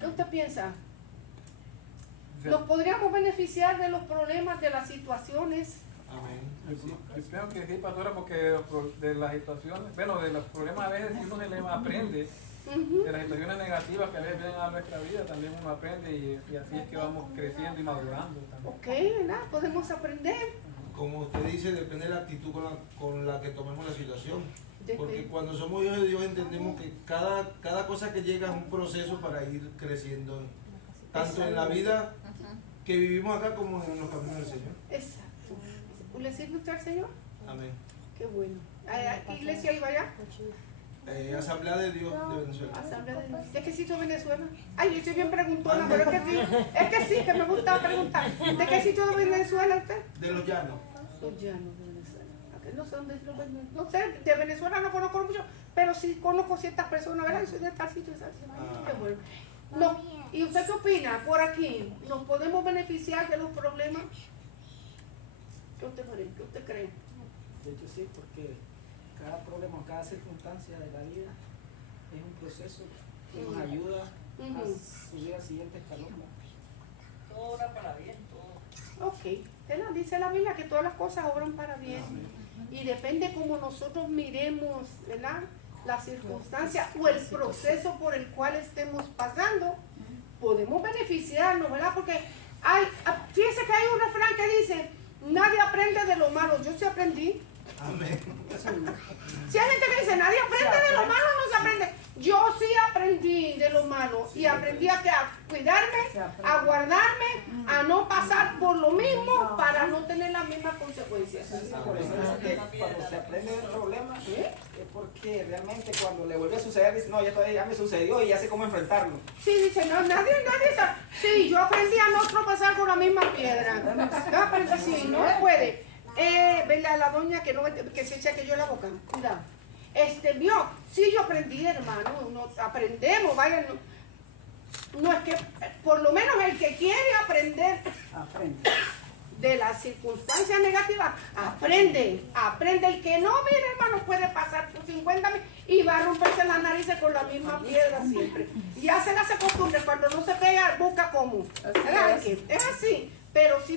¿Qué usted piensa? ¿Nos podríamos beneficiar de los problemas, de las situaciones? Amén. Yo creo que sí, pastora, porque de las situaciones, bueno, de los problemas a veces uno se le aprende, de las situaciones negativas que a veces vienen a nuestra vida, también uno aprende y así es que vamos creciendo y madurando también. Ok, ¿verdad? Podemos aprender. Como usted dice, depende de la actitud con la que tomemos la situación. Porque cuando somos hijos de Dios entendemos que cada cosa que llega es un proceso para ir creciendo, tanto en la vida que vivimos acá como en los caminos del Señor. Exacto. ¿Le sirve usted al Señor? Amén. Qué bueno. ¿A qué iglesia iba allá? Asamblea de Dios de Venezuela. Asamblea de Dios. ¿De qué sitio de Venezuela? Ay, yo soy bien preguntona, pero es que sí, que me gusta preguntar. ¿De qué sitio de Venezuela usted? De los llanos. Los llanos de Venezuela. No sé dónde es los Venezuela. No sé, de Venezuela no conozco mucho, pero sí conozco ciertas personas, ¿verdad? Yo soy de tal sitio, de tal sitio. Qué bueno. No. ¿Y usted qué opina? Por aquí, ¿nos podemos beneficiar de los problemas? ¿Qué usted cree? De hecho sí, porque cada problema, cada circunstancia de la vida es un proceso que nos ayuda a subir al siguiente escalón. Todo obra para bien, todo. Ok, dice la Biblia que todas las cosas obran para bien. Y depende cómo nosotros miremos, ¿verdad?, la circunstancia o el proceso por el cual estemos pasando, podemos beneficiarnos, ¿verdad? Porque fíjese que hay un refrán que dice, nadie aprende de lo malo. Yo sí aprendí. Amén. Si hay gente que dice, nadie aprende de lo malo, no se aprende. Yo sí aprendí de lo malo y aprendí a cuidarme, a guardarme, a no pasar por lo mismo para no tener las mismas consecuencias. Por eso es que cuando se aprende del problema, es porque realmente cuando le vuelve a suceder, dice, no, ya me sucedió y ya sé cómo enfrentarlo. Sí, dice, no, nadie sabe. Sí, yo aprendí a no tropezar con la misma piedra. Yo aprendí, sí, no puede. ¿Verdad? La doña que se echa aquello en la boca. Cuidado. Vio, sí, yo aprendí, hermano. Aprendemos, vaya. No es que, por lo menos el que quiere aprender de las circunstancias negativas, aprende. El que no, mire, hermano, puede pasar por 50.000 y va a romperse las narices con la misma piedra siempre. Ya se le hace costumbre, cuando no se pega, busca cómo. Es así. Pero sí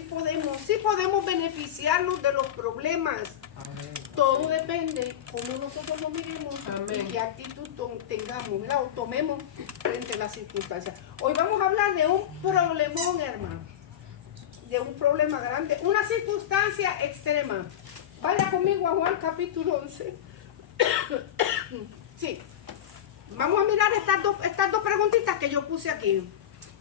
podemos beneficiarnos de los problemas. Amén. Todo depende cómo nosotros lo miremos y qué actitud tengamos, ¿verdad? O tomemos frente a las circunstancias. Hoy vamos a hablar de un problemón, hermano. De un problema grande, una circunstancia extrema. Vaya conmigo a Juan capítulo 11. Sí. Vamos a mirar estas dos preguntitas que yo puse aquí.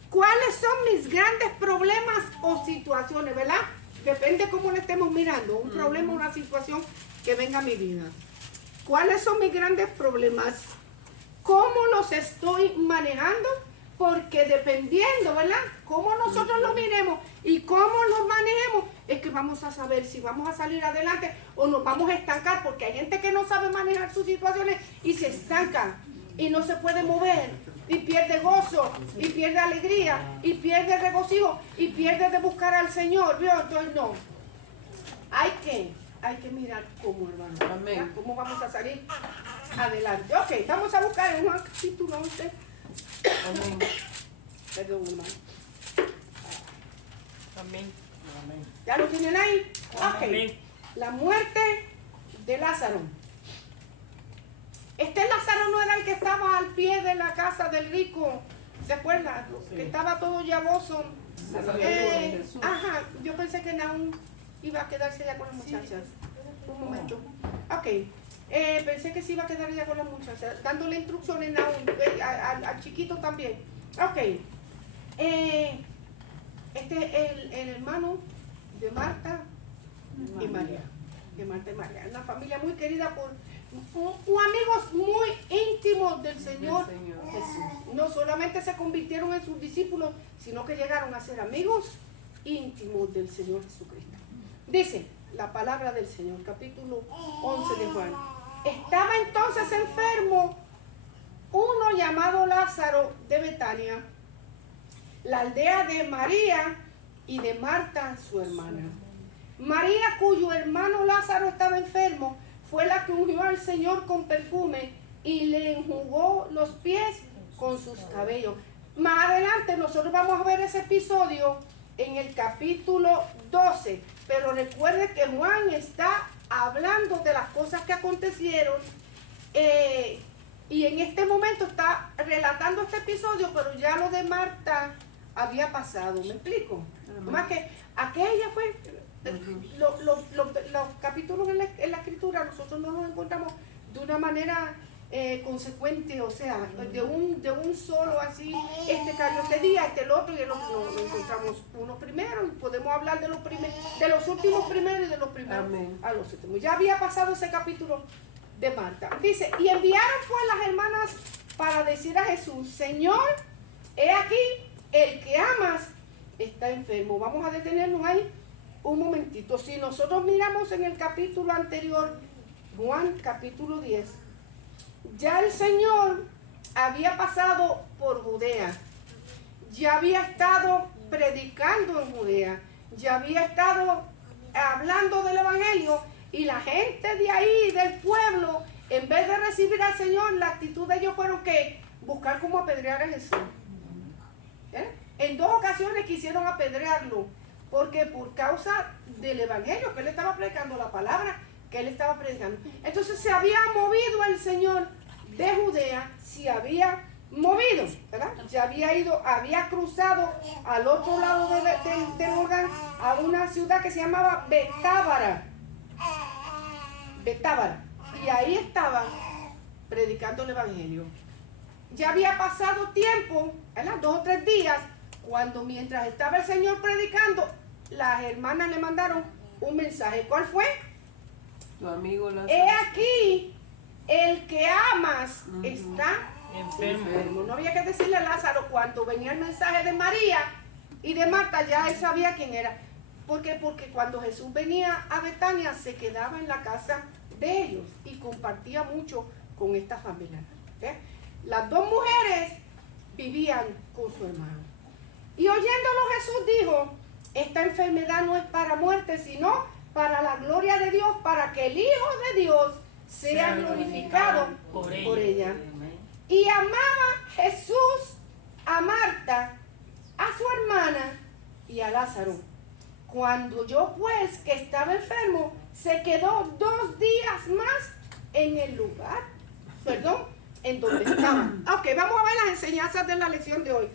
¿Cuáles son mis grandes problemas o situaciones, verdad? Depende cómo le estemos mirando. Un problema o una situación que venga a mi vida. ¿Cuáles son mis grandes problemas? ¿Cómo los estoy manejando? Porque dependiendo, ¿verdad?, cómo nosotros lo miremos y cómo los manejemos, es que vamos a saber si vamos a salir adelante o nos vamos a estancar, porque hay gente que no sabe manejar sus situaciones y se estanca y no se puede mover y pierde gozo y pierde alegría y pierde regocijo y pierde de buscar al Señor, ¿vio? Entonces no, hay que mirar cómo, hermano. Amén. Cómo vamos a salir adelante. Ok, vamos a buscar en Juan capítulo 11. Amén. Perdón, hermano. Amén. ¿Ya lo tienen ahí? Amén. Ok. La muerte de Lázaro. Lázaro no era el que estaba al pie de la casa del rico. ¿Se acuerdan? Sí. Que estaba todo llavoso. Yo pensé que Naúm iba a quedarse ya con las muchachas. Un momento. Ok. Pensé que se iba a quedar ya con las muchachas, dándole instrucciones al chiquito también. Ok. El hermano de Marta y María. De Marta y María. Una familia muy querida por amigos muy íntimos del Señor Jesús. No solamente se convirtieron en sus discípulos, sino que llegaron a ser amigos íntimos del Señor Jesucristo. Dice la palabra del Señor, capítulo 11 de Juan. Estaba entonces enfermo uno llamado Lázaro de Betania, la aldea de María y de Marta, su hermana. María, cuyo hermano Lázaro estaba enfermo, fue la que ungió al Señor con perfume y le enjugó los pies con sus cabellos. más adelante nosotros vamos a ver ese episodio en el capítulo 12. Pero recuerde que Juan está hablando de las cosas que acontecieron y en este momento está relatando este episodio, pero ya lo de había pasado. ¿Me explico? Más que aquella fue... Los capítulos en la escritura nosotros no los encontramos de una manera consecuente, o sea, de un solo así, este cayó este día, este el otro y el otro. No, lo encontramos uno primero y podemos hablar de los últimos primeros y de los primeros a los últimos. Ya había pasado ese capítulo de Marta. Dice, y enviaron pues las hermanas para decir a Jesús: Señor, he aquí, el que amas está enfermo. Vamos a detenernos ahí un momentito. Si nosotros miramos en el capítulo anterior, Juan capítulo 10, ya el Señor había pasado por Judea, ya había estado predicando en Judea, ya había estado hablando del Evangelio, y la gente de ahí, del pueblo, en vez de recibir al Señor, la actitud de ellos fueron que buscar cómo apedrear a Jesús. En 2 ocasiones quisieron apedrearlo, porque por causa del Evangelio, que él estaba predicando, la palabra que él estaba predicando. Entonces se había movido el Señor de Judea, se había movido, ¿verdad? Ya había cruzado al otro lado del Jordán, a una ciudad que se llamaba Betábara. Y ahí estaba predicando el Evangelio. Ya había pasado tiempo, ¿verdad? 2 o 3 días, cuando mientras estaba el Señor predicando, las hermanas le mandaron un mensaje. ¿Cuál fue? Tu amigo Lázaro. He aquí, el que amas está enfermo. No había que decirle a Lázaro. Cuando venía el mensaje de María y de Marta, ya él sabía quién era. ¿Por qué? Porque cuando Jesús venía a Betania, se quedaba en la casa de ellos y compartía mucho con esta familia. Las 2 mujeres vivían con su hermano. Y oyéndolo, Jesús dijo: esta enfermedad no es para muerte, sino para la gloria de Dios, para que el Hijo de Dios sea glorificado por ella. Y amaba Jesús a Marta, a su hermana y a Lázaro. Cuando oyó pues que estaba enfermo, se quedó 2 días más en el lugar, en donde estaba. Ok, vamos a ver las enseñanzas de la lección de hoy.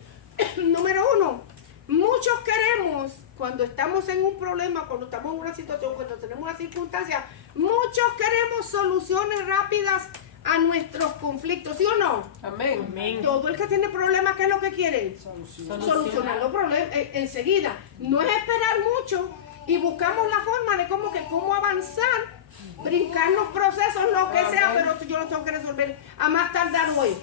Número 1, muchos queremos, cuando estamos en un problema, cuando estamos en una situación, cuando tenemos una circunstancia, muchos queremos soluciones rápidas a nuestros conflictos, ¿sí o no? Amén. Todo el que tiene problemas, ¿qué es lo que quiere? Solucionar los problemas enseguida. No es esperar mucho y buscamos la forma de cómo avanzar, brincar los procesos, lo que sea, pero yo lo tengo que resolver a más tardar hoy.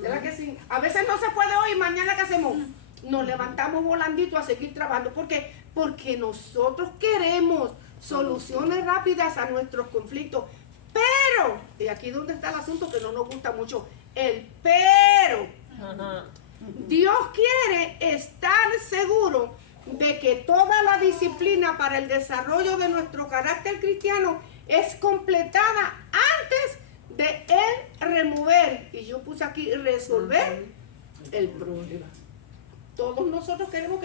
¿Verdad que sí? A veces no se puede hoy, mañana ¿qué hacemos? Nos levantamos volandito a seguir trabajando. ¿Por qué? Porque nosotros queremos soluciones rápidas a nuestros conflictos. Pero, y aquí es donde está el asunto que no nos gusta mucho, el pero. Dios quiere estar seguro de que toda la disciplina para el desarrollo de nuestro carácter cristiano es completada antes de Él remover, y yo puse aquí resolver el problema. Todos nosotros queremos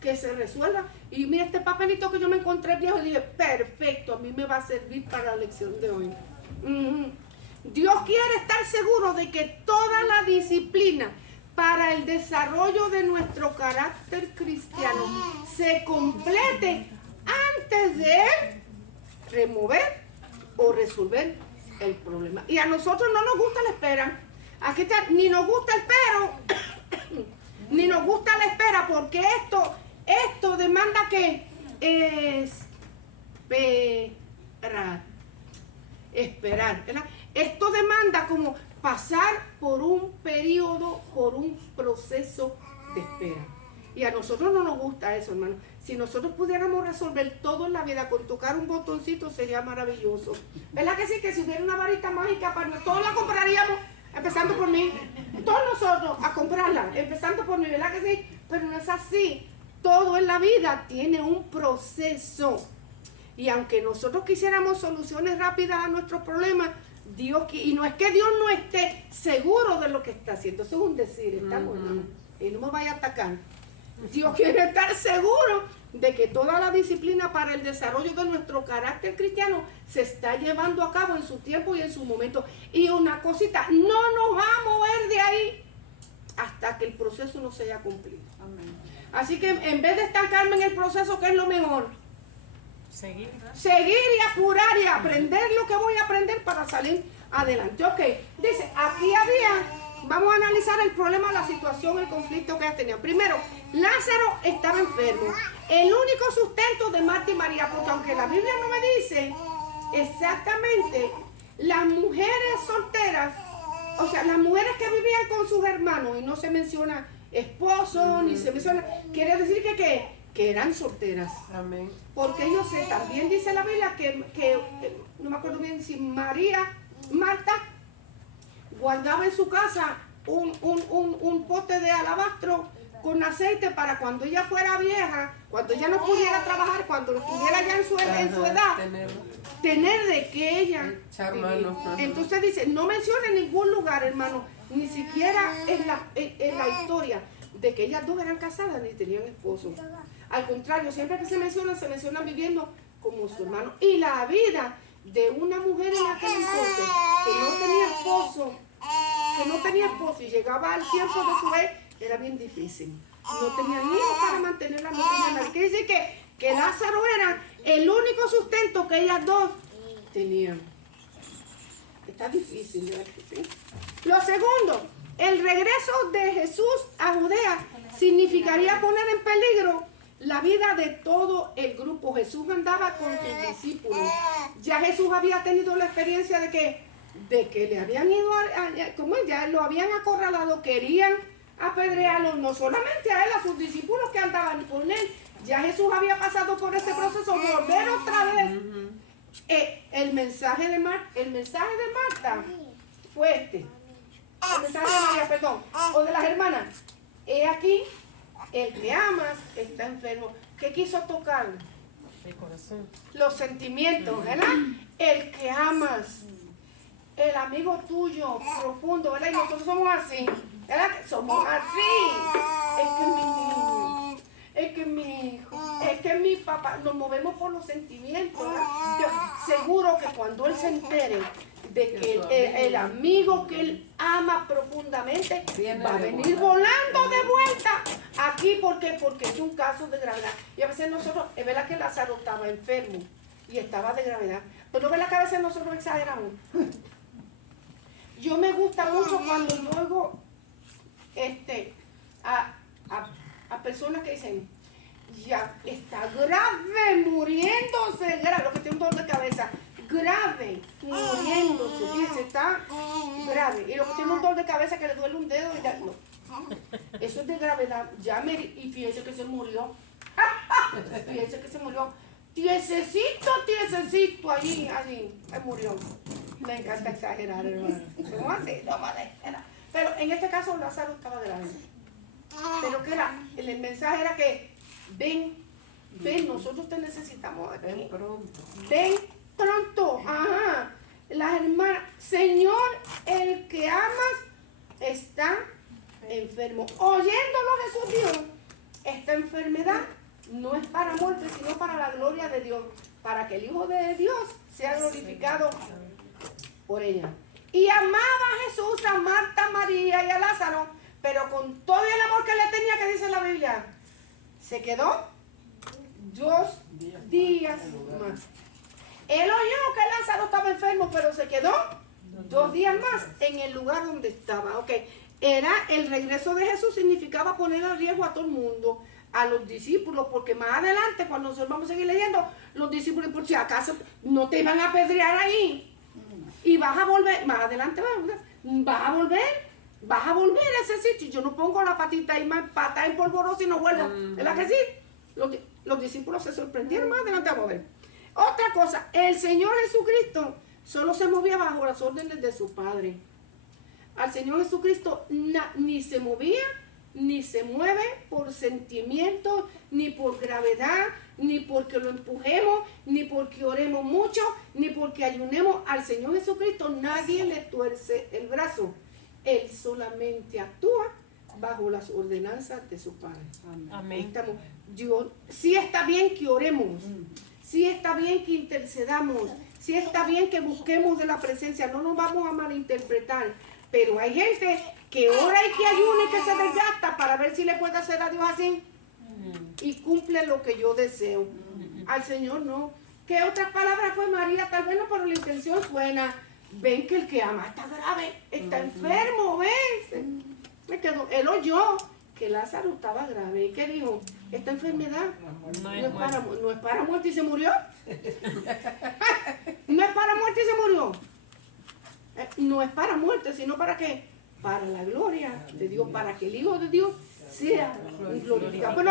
que se resuelva. Y mira este papelito que yo me encontré viejo y dije, perfecto, a mí me va a servir para la lección de hoy. Dios quiere estar seguro de que toda la disciplina para el desarrollo de nuestro carácter cristiano se complete antes de Él remover o resolver el problema. Y a nosotros no nos gusta la espera. Aquí está, ni nos gusta el pero, ni nos gusta la espera, porque esto demanda que esperar, ¿verdad? Esto demanda como pasar por un periodo, por un proceso de espera. Y a nosotros no nos gusta eso, hermano. Si nosotros pudiéramos resolver todo en la vida con tocar un botoncito, sería maravilloso. ¿Verdad que sí? Que si hubiera una varita mágica, todos la compraríamos, empezando por mí. Todos nosotros a comprarla, empezando por mí, ¿verdad que sí? Pero no es así. Todo en la vida tiene un proceso. Y aunque nosotros quisiéramos soluciones rápidas a nuestros problemas, y no es que Dios no esté seguro de lo que está haciendo, eso es un decir, ¿está bueno? y no me vaya a atacar. Dios quiere estar seguro de que toda la disciplina para el desarrollo de nuestro carácter cristiano se está llevando a cabo en su tiempo y en su momento. Y una cosita, no nos va a mover de ahí hasta que el proceso no se haya cumplido. Amén. Así que en vez de estancarme en el proceso, ¿qué es lo mejor? Seguir. Seguir y apurar y aprender lo que voy a aprender para salir adelante. Ok, dice, aquí vamos a analizar el problema, la situación, el conflicto que ellas tenían. Primero, Lázaro estaba enfermo. El único sustento de Marta y María, porque aunque la Biblia no me dice exactamente, las mujeres solteras, o sea, las mujeres que vivían con sus hermanos, y no se menciona esposo, ni se menciona, quiere decir que eran solteras. Amén. Porque yo sé, también dice la Biblia que no me acuerdo bien si Marta guardaba en su casa un pote de alabastro con aceite para cuando ella fuera vieja, cuando ella no pudiera trabajar, cuando estuviera ya en su edad, tener de que ella echar vivir. mano. Entonces dice, no menciona en ningún lugar, hermano, ni siquiera en la historia de que ellas dos eran casadas ni tenían esposo. Al contrario, siempre que se mencionan viviendo como su hermano. Y la vida de una mujer en aquel entonces que no tenía esposo y llegaba al tiempo de su vez, era bien difícil. No tenían hijos para mantenerla, no tenían nada. Quiere decir que Lázaro era el único sustento que ellas dos tenían. Está difícil, ¿verdad que sí? Lo segundo, el regreso de Jesús a Judea significaría poner en peligro la vida de todo el grupo. Jesús andaba con sus discípulos. Ya Jesús había tenido la experiencia de que le habían ido como ya lo habían acorralado, querían apedrearlo, no solamente a él, a sus discípulos que andaban con él. Ya Jesús había pasado por ese proceso, volver otra vez. El mensaje de Marta fue este. El mensaje de María, perdón, o de las hermanas. He aquí, el que amas está enfermo. ¿Qué quiso tocar? El corazón. Los sentimientos, ¿verdad? El que amas, el amigo tuyo profundo, ¿verdad? Y nosotros somos así, ¿verdad? Somos así. Es que mi niño, es que mi hijo, es que mi papá. Nos movemos por los sentimientos, ¿verdad? Yo seguro que cuando él se entere de que el amigo que él ama profundamente va a venir volando de vuelta aquí. ¿Por qué? Porque es un caso de gravedad. Y a veces nosotros, es verdad que Lázaro estaba enfermo y estaba de gravedad, pero no es verdad que a veces nosotros exageramos. Yo me gusta mucho cuando yo oigo a personas que dicen, ya está grave, muriéndose, grave, lo que tiene un dolor de cabeza, grave, muriéndose, fíjese, está grave. Y lo que tiene un dolor de cabeza que le duele un dedo y ya, no. Eso es de gravedad. Y fíjese que se murió. Fíjese que se murió. Tiesecito, allí, murió. Me encanta exagerar, hermano. ¿Cómo así? No vale. Pero en este caso Lázaro estaba grave. Pero que era, el mensaje era que ven, nosotros te necesitamos aquí. Ven pronto. Ven pronto, ajá. Las hermanas, Señor, el que amas está enfermo. Oyéndolo Jesús dijo, esta enfermedad no es para muerte, sino para la gloria de Dios, para que el Hijo de Dios sea glorificado por ella. Y amaba a Jesús, a Marta, a María y a Lázaro, pero con todo el amor que le tenía, que dice la Biblia, se quedó 2 días más. Él oyó que Lázaro estaba enfermo, pero se quedó 2 días más en el lugar donde estaba. Ok, era el regreso de Jesús, significaba poner en riesgo a todo el mundo, a los discípulos, porque más adelante, cuando nosotros vamos a seguir leyendo, los discípulos, por si acaso no te iban a apedrear ahí, y vas a volver, más adelante vas a volver a ese sitio. Yo no pongo la patita ahí, más pata en polvorosa y no vuelvo, ¿verdad que sí? Los discípulos se sorprendieron, más adelante vamos a ver. Otra cosa, el Señor Jesucristo solo se movía bajo las órdenes de su Padre. Al Señor Jesucristo ni se movía, ni se mueve por sentimiento, ni por gravedad, ni porque lo empujemos, ni porque oremos mucho, ni porque ayunemos. Al Señor Jesucristo nadie le tuerce el brazo. Él solamente actúa bajo las ordenanzas de su Padre. Amén. Dios, sí está bien que oremos, sí está bien que intercedamos, sí está bien que busquemos de la presencia, no nos vamos a malinterpretar, pero hay gente que ora y que ayuna y que se desgasta para ver si le puede hacer a Dios así y cumple lo que yo deseo. Al Señor no. ¿Qué otras palabras fue María? Tal vez no, pero la intención suena. Ven que el que ama está grave, está enfermo, ven. Me quedó, él oyó que Lázaro estaba grave. ¿Y qué dijo? Esta enfermedad no es para muerte y se murió. No es para muerte y se murió. No es para muerte, sino para qué? Para la gloria de Dios, para que el Hijo de Dios sea glorificado. Pues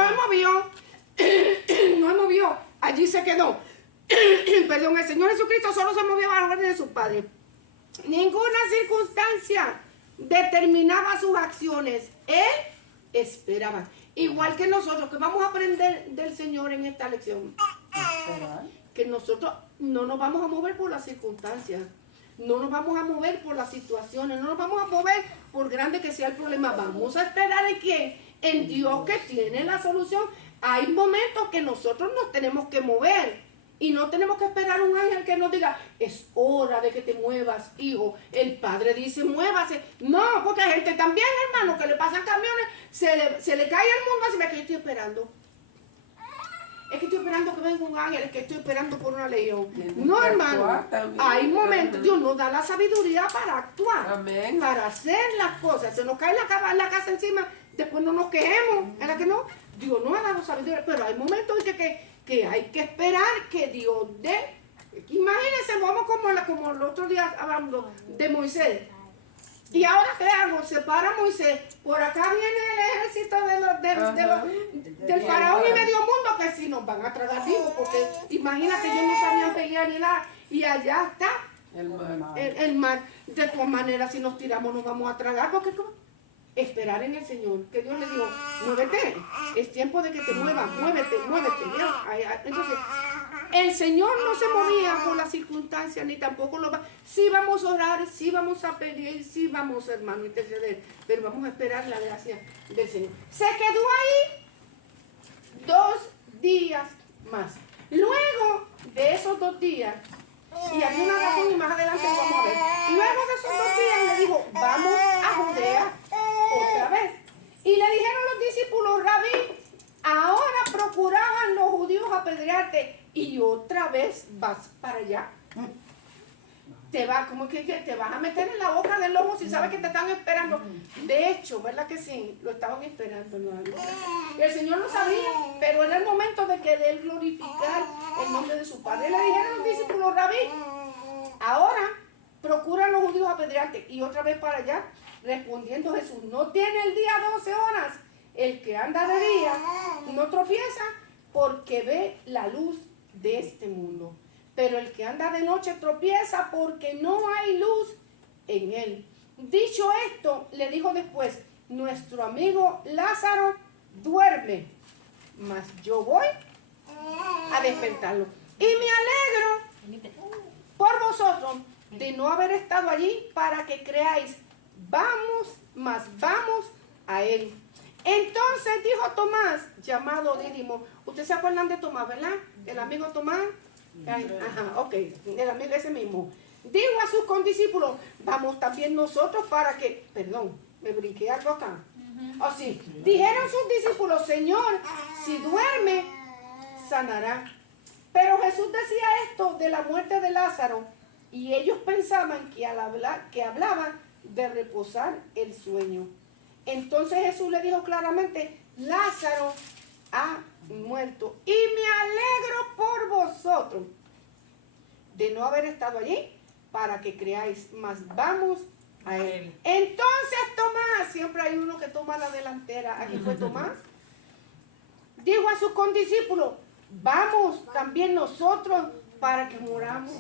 no movió. Allí se quedó. Perdón, el Señor Jesucristo solo se movió a la orden de su Padre. Ninguna circunstancia determinaba sus acciones. Él esperaba. Igual que nosotros, que vamos a aprender del Señor en esta lección. Que nosotros no nos vamos a mover por las circunstancias. No nos vamos a mover por las situaciones. No nos vamos a mover por grande que sea el problema. Vamos a esperar en quién. En Dios, que tiene la solución. Hay momentos que nosotros nos tenemos que mover. Y no tenemos que esperar un ángel que nos diga, es hora de que te muevas, hijo. El Padre dice, muévase. No, porque hay gente también, hermano, que le pasan camiones, se le cae el mundo así, es que yo estoy esperando. Es que estoy esperando que venga un ángel, es que estoy esperando por una legión. No, hermano, hay momentos, Dios nos da la sabiduría para actuar, amén, para hacer las cosas. Se nos cae la casa encima, después no nos quejemos, ¿verdad que no? Dios nos ha dado sabiduría, pero hay momentos en que hay que esperar que Dios dé. Imagínense, vamos como el otro día hablando de Moisés. Y ahora, ¿qué hago? Se para Moisés. Por acá viene el ejército del faraón y medio mundo, que si nos van a tragar vivos, porque imagínate, ellos no sabían pelear ni nada. Y allá está el mar. De todas maneras, si nos tiramos, nos vamos a tragar, porque esperar en el Señor, que Dios le dijo, muévete, es tiempo de que te muevas, muévete. Entonces, el Señor no se movía por las circunstancias, ni tampoco lo va. Sí vamos a orar, sí vamos a pedir, sí vamos, hermano, a interceder, pero vamos a esperar la gracia del Señor. Se quedó ahí 2 días más. Luego de esos 2 días, y había una razón y más adelante lo vamos a ver. Luego de esos 2 días le dijo, vamos a Judea otra vez. Y le dijeron los discípulos, Rabí, ahora procuraban los judíos apedrearte y otra vez vas para allá. Te vas a meter en la boca del lobo si sabes que te están esperando. De hecho, ¿verdad que sí? Lo estaban esperando. Y el Señor lo sabía, pero era el momento de querer glorificar el nombre de su Padre. Le dijeron los discípulos, Rabí, ahora procuran los judíos apedrearte y otra vez para allá. Respondiendo Jesús, no tiene el día 12 horas. El que anda de día no tropieza porque ve la luz de este mundo. Pero el que anda de noche tropieza porque no hay luz en él. Dicho esto, le dijo después, nuestro amigo Lázaro duerme, mas yo voy a despertarlo. Y me alegro por vosotros de no haber estado allí para que creáis. Vamos a él. Entonces dijo Tomás, llamado Dídimo. ¿Ustedes se acuerdan de Tomás, verdad? El amigo Tomás. Ajá, ok, el amigo ese mismo. Dijo a sus condiscípulos, vamos también nosotros para que, perdón, me brinqué algo acá. O sí, dijeron sus discípulos, Señor, si duerme, sanará. Pero Jesús decía esto de la muerte de Lázaro y ellos pensaban que hablaba de reposar el sueño. Entonces Jesús le dijo claramente, Lázaro ha muerto. Y me alegro por vosotros de no haber estado allí para que creáis, mas vamos a él. Entonces Tomás, siempre hay uno que toma la delantera, aquí fue Tomás, dijo a sus condiscípulos, vamos también nosotros para que muramos,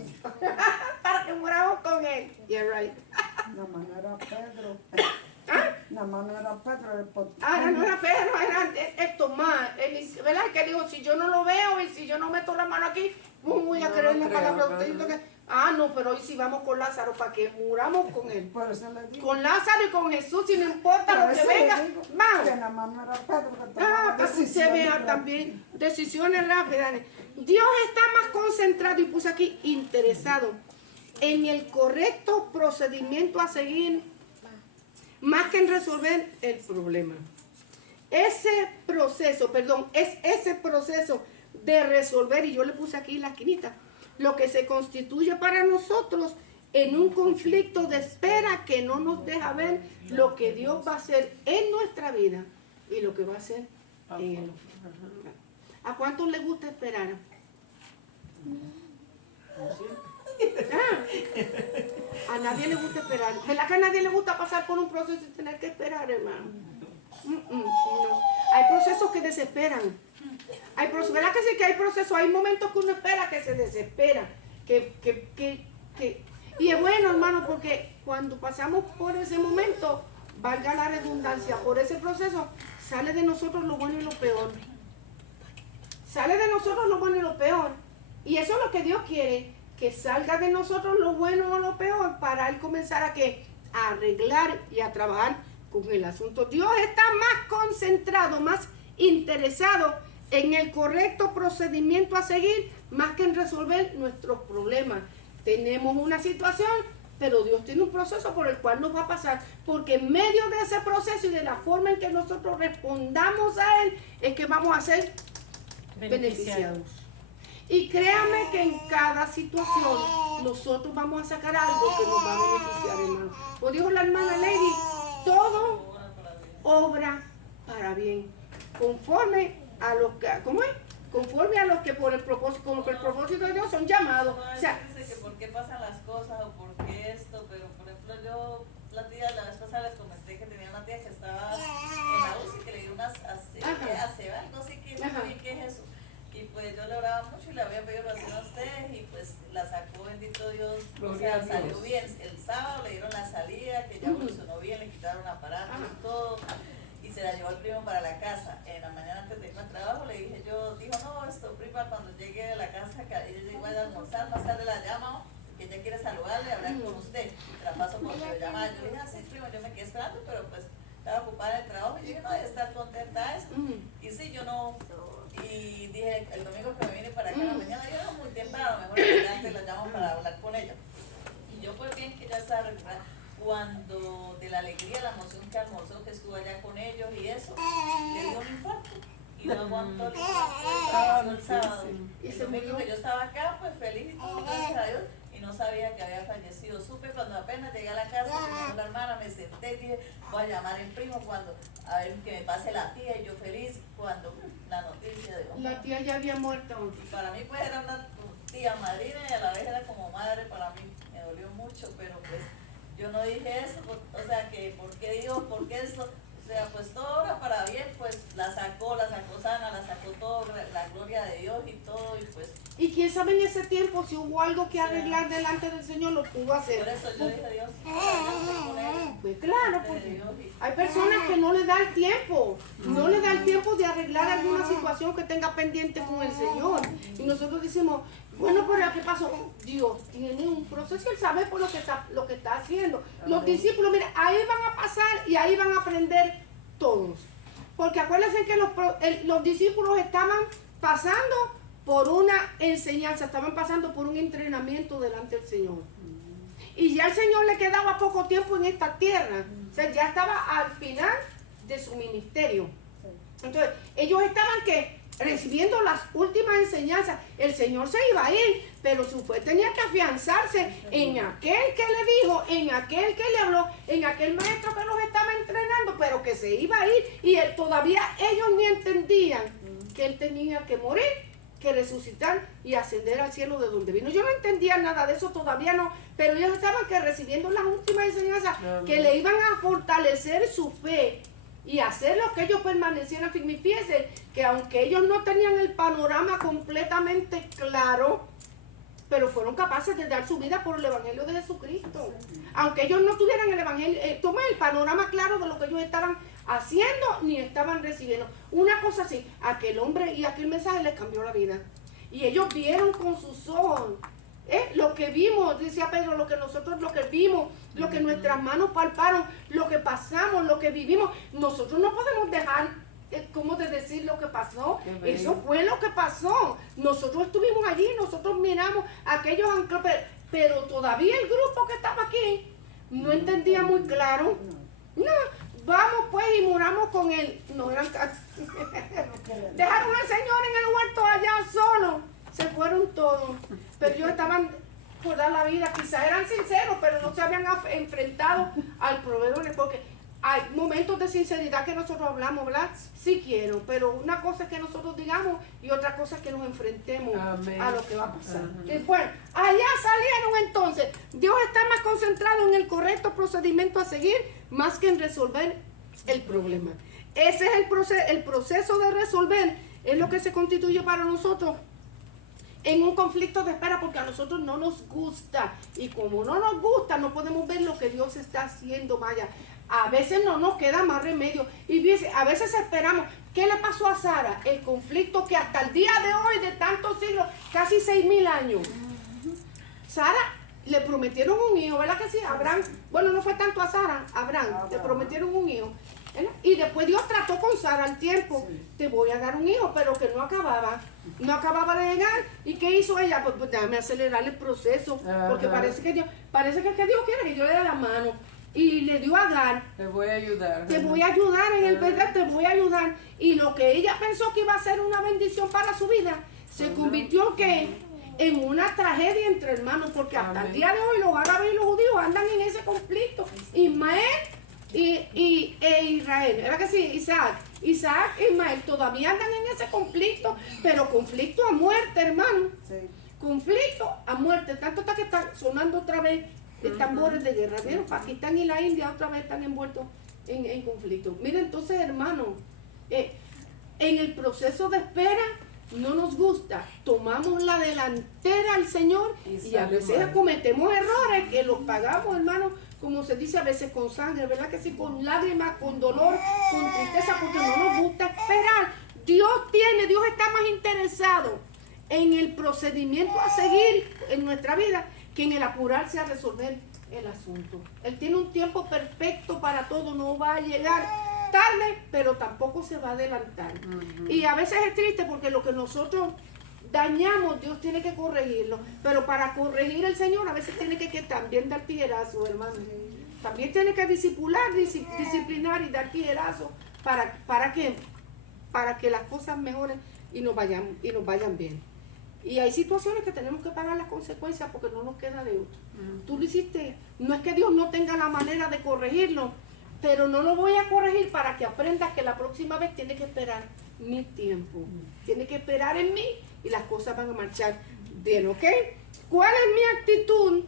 para que muramos con él. Yeah, right. La mano era Pedro. ¿Ah? La mano era Pedro. No era Pedro, era Tomás. ¿Verdad? Que dijo, si yo no lo veo y si yo no meto la mano aquí, voy a creer en la palabra de usted. Ah, no, pero hoy sí vamos con Lázaro para que muramos con él. Por eso le digo. Con Lázaro y con Jesús, y no importa Por lo que eso le venga. digo Vamos. que nada más no era Pedro que Ah, tomaba para que usted decisiones vea rápidas. también decisiones rápidas. Dios está más concentrado, y puse aquí, interesado en el correcto procedimiento a seguir, más que en resolver el problema. Es ese proceso de resolver, y yo le puse aquí la esquinita, lo que se constituye para nosotros en un conflicto de espera que no nos deja ver lo que Dios va a hacer en nuestra vida y lo que va a hacer en el otro. ¿A cuántos les gusta esperar? A nadie le gusta esperar. ¿Verdad que a nadie le gusta pasar por un proceso y tener que esperar, hermano? No. Hay procesos que desesperan. ¿Verdad que sí que hay procesos? Hay momentos que uno espera que se desespera. Y es bueno, hermano, porque cuando pasamos por ese momento, valga la redundancia, por ese proceso, sale de nosotros lo bueno y lo peor. Sale de nosotros lo bueno y lo peor. Y eso es lo que Dios quiere, que salga de nosotros lo bueno o lo peor para Él comenzar a arreglar y a trabajar con el asunto. Dios está más concentrado, más interesado en el correcto procedimiento a seguir, más que en resolver nuestros problemas. Tenemos una situación, pero Dios tiene un proceso por el cual nos va a pasar, porque en medio de ese proceso y de la forma en que nosotros respondamos a Él, es que vamos a ser beneficiados. Y créame que en cada situación nosotros vamos a sacar algo que nos va a beneficiar, hermano. Como dijo la hermana Lady, todo obra para bien, conforme a los que, ¿cómo es? Conforme a los que por el propósito, como que el propósito de Dios son llamados. No, O sea, dice que por qué pasan las cosas o por qué esto, pero por ejemplo yo, la vez pasada les comenté que tenía una tía que estaba en la UCI, que le dio unas algo así que no sé qué es eso. Y pues yo le oraba mucho y le había pedido oración a ustedes y pues la sacó, bendito Dios, o sea, salió bien. El sábado le dieron la salida, que ya evolucionó bien, le quitaron aparatos y todo. Y se la llevó el primo para la casa. En la mañana antes de irme al trabajo le dije dijo, no, prima, cuando llegue a la casa, que ella llegó a almorzar, más tarde la llamo, que ella quiere saludarle y hablar con usted. La paso por videollamada. Yo le dije, sí, prima, yo me quedé esperando, pero pues estaba ocupada en el trabajo. Y yo dije, no, debe estar contenta eso. Y sí, yo no. Y dije, el domingo que me vine para acá en la mañana, yo era muy temprano, mejor que antes la llamo para hablar con ella. Y yo pues bien que ya estaba recuperada. Cuando de la alegría, la emoción que almorzó, que estuvo allá con ellos y eso, le dio un infarto y no aguantó el infarto el sábado. Y el domingo que yo estaba acá, pues feliz y todo, gracias a Dios, y no sabía que había fallecido. Supe cuando apenas llegué a la casa, con la hermana, me senté y dije, voy a llamar al primo cuando, a ver que me pase la tía, y yo feliz cuando la noticia de la tía ya había muerto. y para mí pues era una tía madrina y a la vez era como madre para mí, me dolió mucho, pero pues yo no dije eso, o sea, que ¿por qué digo, por qué eso? O sea, pues todo obra para bien, pues la sacó sana, la sacó todo, la gloria de Dios y todo, y pues... Y quién sabe en ese tiempo si hubo algo que arreglar delante del Señor, lo pudo hacer. Por eso yo dije a Dios, yo estoy con él. Pues claro, porque hay personas que no le da el tiempo, no le da el tiempo de arreglar alguna situación que tenga pendiente con el Señor. Y nosotros decimos, bueno, pero ¿qué pasó? Dios tiene un proceso, Él sabe por lo que está haciendo. Los discípulos, mira, ahí van a pasar y ahí van a aprender todos. Porque acuérdense que los discípulos estaban pasando por una enseñanza, estaban pasando por un entrenamiento delante del Señor. Y ya el Señor le quedaba poco tiempo en esta tierra. O sea, ya estaba al final de su ministerio. Entonces, ellos estaban recibiendo las últimas enseñanzas. El Señor se iba a ir, pero su fe tenía que afianzarse en aquel que le dijo, en aquel que le habló, en aquel maestro que los estaba entrenando, pero que se iba a ir. Y todavía ellos ni entendían que Él tenía que morir, que resucitar y ascender al cielo de donde vino. Yo no entendía nada de eso, todavía no, pero ellos estaban recibiendo las últimas enseñanzas que le iban a fortalecer su fe y hacer lo que ellos permanecieran firmes. Fíjense que aunque ellos no tenían el panorama completamente claro, pero fueron capaces de dar su vida por el Evangelio de Jesucristo. Aunque ellos no tuvieran el Evangelio, el panorama claro de lo que ellos estaban haciendo ni estaban recibiendo. Una cosa así, aquel hombre y aquel mensaje les cambió la vida. Y ellos vieron con sus ojos Lo que vimos, decía Pedro, lo que vimos, lo que nuestras manos palparon, lo que pasamos, lo que vivimos. Nosotros no podemos dejar, ¿cómo de decir lo que pasó? Eso fue lo que pasó. Nosotros estuvimos allí, nosotros miramos aquellos anclos, pero todavía el grupo que estaba aquí no entendía muy claro. No, vamos pues y moramos con él. No eran casi. Dejaron al Señor en el huerto allá solo. Se fueron todos. Pero ellos estaban por dar la vida. Quizás eran sinceros, pero no se habían enfrentado al proveedor. Porque hay momentos de sinceridad que nosotros hablamos, ¿verdad? Sí quiero, pero una cosa es que nosotros digamos y otra cosa es que nos enfrentemos a lo que va a pasar. Bueno, allá salieron entonces. Dios está más concentrado en el correcto procedimiento a seguir más que en resolver el problema. Ese es el proceso de resolver, es lo que se constituye para nosotros en un conflicto de espera, porque a nosotros no nos gusta, y como no nos gusta no podemos ver lo que Dios está haciendo. Vaya, a veces no nos queda más remedio, y a veces esperamos. ¿Qué le pasó a Sara? El conflicto que hasta el día de hoy, de tantos siglos, casi 6,000 años, Sara le prometieron un hijo, ¿verdad que sí? Abraham, bueno, no fue tanto a Sara, a Abraham le prometieron un hijo, ¿verdad? Y después Dios trató con Sara al tiempo, te voy a dar un hijo, pero que no acababa de llegar. ¿Y qué hizo ella? Pues déjame acelerar el proceso, porque parece que Dios quiere que yo le dé la mano. Y le dio a Agar. Te voy a ayudar. Te voy a ayudar en el verdad, te voy a ayudar. Y lo que ella pensó que iba a ser una bendición para su vida, se convirtió en una tragedia entre hermanos, porque hasta el día de hoy los árabes y los judíos andan en ese conflicto. Ismael e Israel, ¿verdad que sí? Isaac e Ismael todavía andan en ese conflicto, pero conflicto a muerte, hermano. Sí. Conflicto a muerte, tanto está que están sonando otra vez tambores de guerra. ¿Vieron? Pakistán y la India otra vez están envueltos en conflicto. Miren, entonces, hermano, en el proceso de espera no nos gusta, tomamos la delantera al Señor y a veces cometemos errores que los pagamos, hermano, como se dice a veces con sangre, ¿verdad que sí? Con lágrimas, con dolor, con tristeza, porque no nos gusta esperar. Dios está más interesado en el procedimiento a seguir en nuestra vida que en el apurarse a resolver el asunto. Él tiene un tiempo perfecto para todo, no va a llegar tarde, pero tampoco se va a adelantar. Y a veces es triste porque lo que nosotros dañamos, Dios tiene que corregirlo, pero para corregir el Señor a veces tiene que también dar tijerazo, hermano. También tiene que disciplinar y dar tijerazo para que las cosas mejoren y nos vayan bien. Y hay situaciones que tenemos que pagar las consecuencias porque no nos queda de otra. Tú lo hiciste, no es que Dios no tenga la manera de corregirlo, pero no lo voy a corregir para que aprendas que la próxima vez tiene que esperar mi tiempo. Tiene que esperar en mí y las cosas van a marchar bien, ¿ok? ¿Cuál es mi actitud?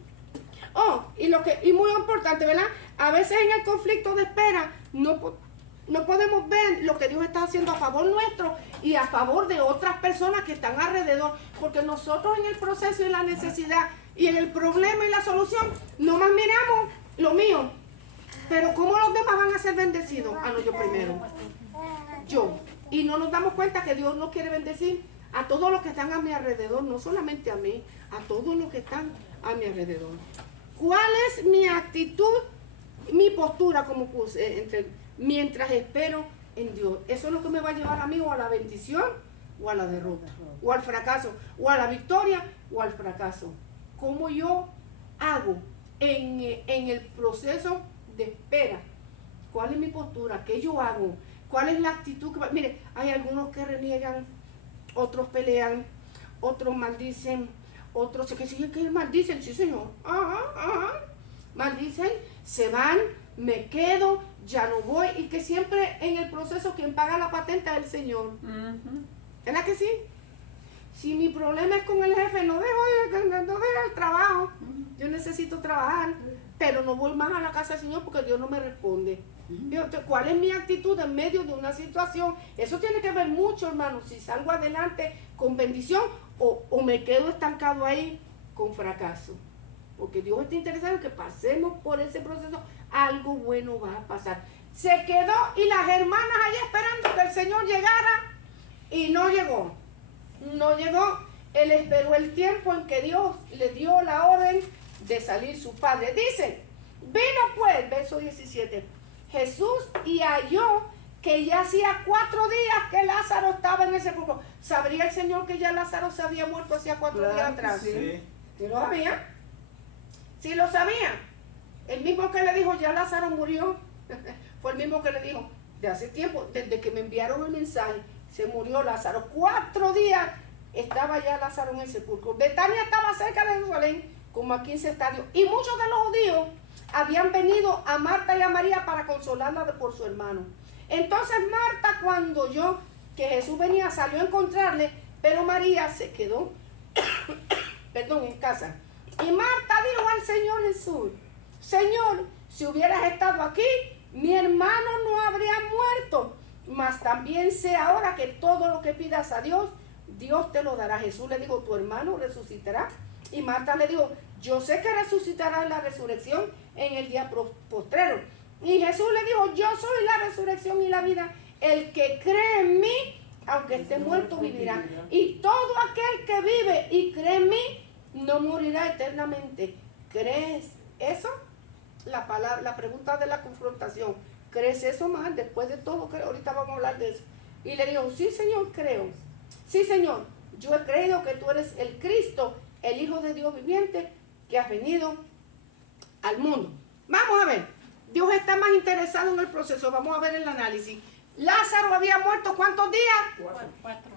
Y muy importante, ¿verdad? A veces en el conflicto de espera no podemos ver lo que Dios está haciendo a favor nuestro y a favor de otras personas que están alrededor, porque nosotros en el proceso y la necesidad y en el problema y la solución nomás miramos lo mío, pero ¿cómo los demás van a ser bendecidos? No, yo primero, y no nos damos cuenta que Dios nos quiere bendecir a todos los que están a mi alrededor, no solamente a mí, a todos los que están a mi alrededor. ¿Cuál es mi actitud, mi postura, como puse, mientras espero en Dios? Eso es lo que me va a llevar a mí o a la bendición o a la derrota, o al fracaso, o a la victoria o al fracaso. ¿Cómo yo hago en el proceso de espera? ¿Cuál es mi postura? ¿Qué yo hago? ¿Cuál es la actitud? Mire, hay algunos que reniegan, otros pelean, otros maldicen, otros que maldicen, sí señor, maldicen, se van, me quedo, ya no voy, y que siempre en el proceso quien paga la patente es el Señor. ¿Verdad que sí? Si mi problema es con el jefe, no dejo el trabajo, yo necesito trabajar, pero no voy más a la casa del Señor porque Dios no me responde. ¿Cuál es mi actitud en medio de una situación? Eso tiene que ver mucho, hermano, si salgo adelante con bendición o me quedo estancado ahí con fracaso. Porque Dios está interesado en que pasemos por ese proceso, algo bueno va a pasar. Se quedó y las hermanas allí esperando que el Señor llegara y no llegó. No llegó él esperó el tiempo en que Dios le dio la orden de salir su padre. Dice, vino pues, verso 17, Jesús y halló que ya hacía 4 días que Lázaro estaba en ese sepulcro. ¿Sabría el Señor que ya Lázaro se había muerto hacía 4 días atrás? Sí. ¿Sí lo sabía? Sí lo sabía. El mismo que le dijo, ya Lázaro murió, fue el mismo que le dijo, de hace tiempo, desde que me enviaron el mensaje, se murió Lázaro. 4 días estaba ya Lázaro en el sepulcro. Betania estaba cerca de Jerusalén, como a 15 estadios. Y muchos de los judíos habían venido a Marta y a María para consolarla por su hermano. Entonces Marta, cuando oyó que Jesús venía, salió a encontrarle, pero María se quedó en casa. Y Marta dijo al Señor Jesús, Señor, si hubieras estado aquí, mi hermano no habría muerto. Mas también sé ahora que todo lo que pidas a Dios, Dios te lo dará. Jesús le dijo, tu hermano resucitará. Y Marta le dijo, yo sé que resucitará en la resurrección en el día postrero. Y Jesús le dijo, yo soy la resurrección y la vida. El que cree en mí, aunque esté muerto, vivirá. Y todo aquel que vive y cree en mí, no morirá eternamente. ¿Crees eso? La pregunta de la confrontación. ¿Crees eso, más? Después de todo, ahorita vamos a hablar de eso. Y le dijo, sí, Señor, creo. Sí, Señor, yo he creído que tú eres el Cristo, el Hijo de Dios viviente, que has venido al mundo. Vamos a ver. Dios está más interesado en el proceso. Vamos a ver el análisis. Lázaro había muerto ¿cuántos días?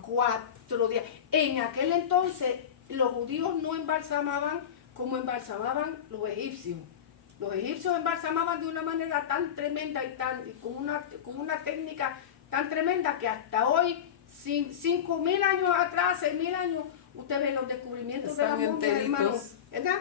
4 días. En aquel entonces los judíos no embalsamaban como embalsamaban los egipcios. Los egipcios embalsamaban de una manera tan tremenda y con una técnica tan tremenda que hasta hoy, 5.000 años atrás, 6.000 años, usted ve los descubrimientos de la momia, hermano. ¿Verdad?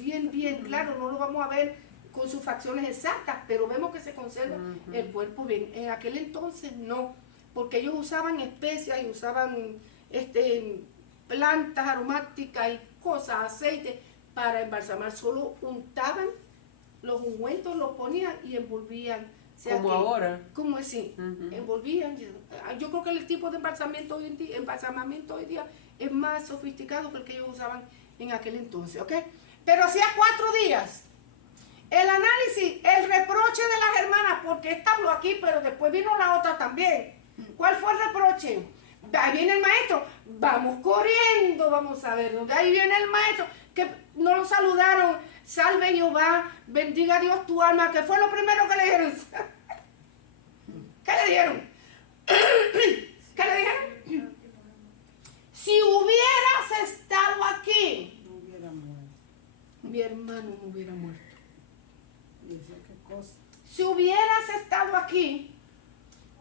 Bien, claro, no lo vamos a ver con sus facciones exactas, pero vemos que se conserva el cuerpo bien. En aquel entonces no, porque ellos usaban especias y usaban plantas aromáticas y cosas, aceite para embalsamar. Solo untaban los ungüentos, los ponían y envolvían. O sea, como ahora. Como así, envolvían. Yo creo que el tipo de embalsamamiento hoy día es más sofisticado que el que ellos usaban en aquel entonces, ¿ok? Pero hacía 4 días. El análisis, el reproche de las hermanas, porque esta habló aquí, pero después vino la otra también. ¿Cuál fue el reproche? Ahí viene el maestro, vamos corriendo, vamos a ver, ahí viene el maestro, que no lo saludaron, salve Jehová, bendiga a Dios tu alma, que fue lo primero que le dijeron. ¿Qué le dijeron? ¿Qué le dijeron? Si hubieras estado aquí, No hubiera muerto. mi hermano no hubiera muerto. Y decía, ¿qué cosa? Si hubieras estado aquí,